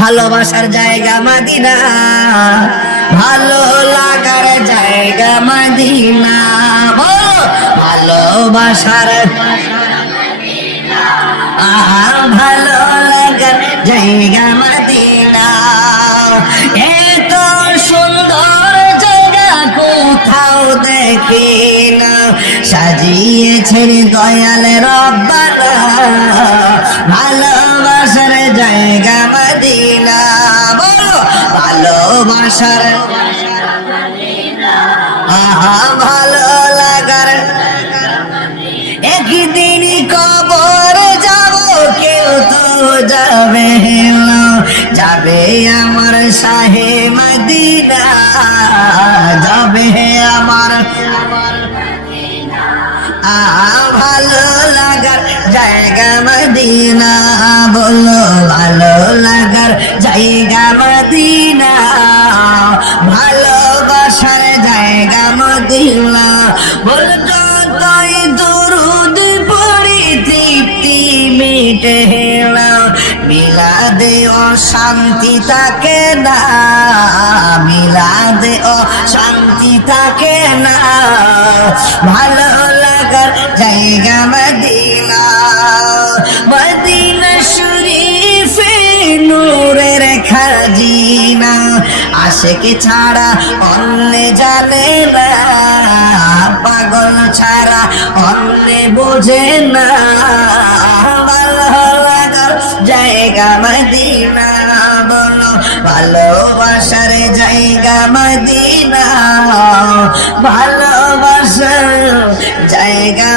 ভালোবাসার জায়গা মদিনা, ভালো লাগার জায়গা মদিনা। বলো ভালোবাসার ভালো লাগার জায়গা মদিনা। এত সুন্দর জায়গা কোথাও দেখি না, সাজিয়েছেন দয়াল রব্বানা ভালোবাসার জায়গা মদিনা। বলো ভালোবাসার ভালো লাগার। একদিন কবর যাব, কেউ তো যাবে না, যাবে আমার শাহে মদিনা, যাবে আমার ভালো লাগার জায়গা মদিনা। বলো ভালো লাগার জায়গা মদিনা, ভালোবাসার জায়গা মদিনা। বলো তাই দরুদ পড়ি তৃপ্তি মিটে না, মিলাদে অশান্তি থাকে না, মিলাদে অশান্তি থাকে না, ভালো লাগার জায়গা মদিনা। মদিনা শরীফে নূরের খাজিনা, আশিক ছাড়া অন্য জানে না, পাগল ছাড়া অন্য বোঝে না, ভালো লাগার জায়গা মদিনা। বলো ভালোবাসার জায়গা মদিনা, ভালোবাসার জায়গা